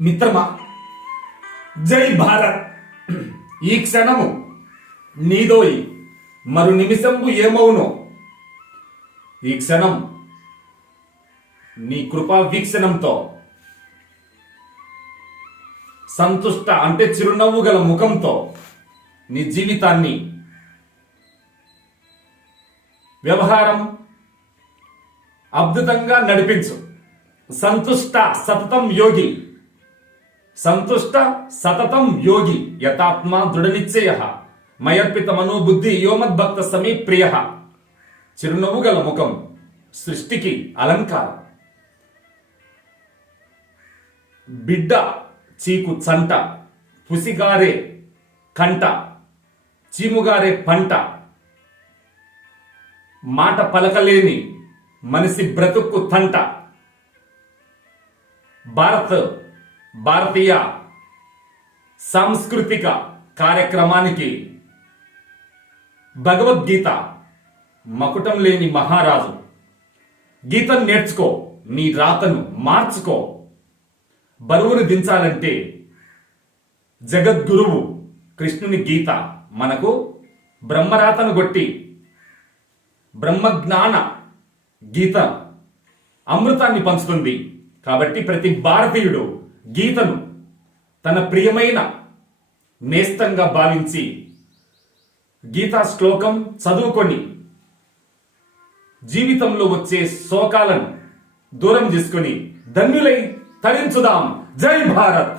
మిత్రమా, జై భారత్. ఈ క్షణము నీదోయి, మరు నిమిషంబు ఏమవునో. ఈ క్షణం నీ కృపా వీక్షణంతో సంతుష్ట అంటే చిరునవ్వు గల ముఖంతో నీ జీవితాన్ని వ్యవహారం అద్భుతంగా నడిపించు. సంతుష్ట సతతం యోగి, సంతుష్ట సతతం యోగి యథాత్మ దృఢ నిశ్చయ మయర్పిత మనోబుద్ధి యోమద్భక్త సమీ ప్రియ. చిరునవ్వు గల ముఖం సృష్టికి అలంకారం. బిడ్డ చీకు చంట, పుసిగారే కంట, చీముగారే పంట, మాట పలకలేని మనిషి బ్రతుక్కు తంట. భారతీయ సాంస్కృతిక కార్యక్రమానికి భగవద్గీత మకుటం లేని మహారాజు. గీతం నేర్చుకో, నీ రాతను మార్చుకో. బరువును దించాలంటే జగద్గురువు కృష్ణుని గీత మనకు బ్రహ్మరాతను గొట్టి బ్రహ్మజ్ఞాన గీత అమృతాన్ని పంచుతుంది. కాబట్టి ప్రతి భారతీయుడు గీతను తన ప్రియమైన నేస్తంగా భావించి గీతా శ్లోకం చదువుకొని జీవితంలో వచ్చే శోకాలను దూరం చేసుకొని ధన్యులై తరించుదాం. జై భారత్.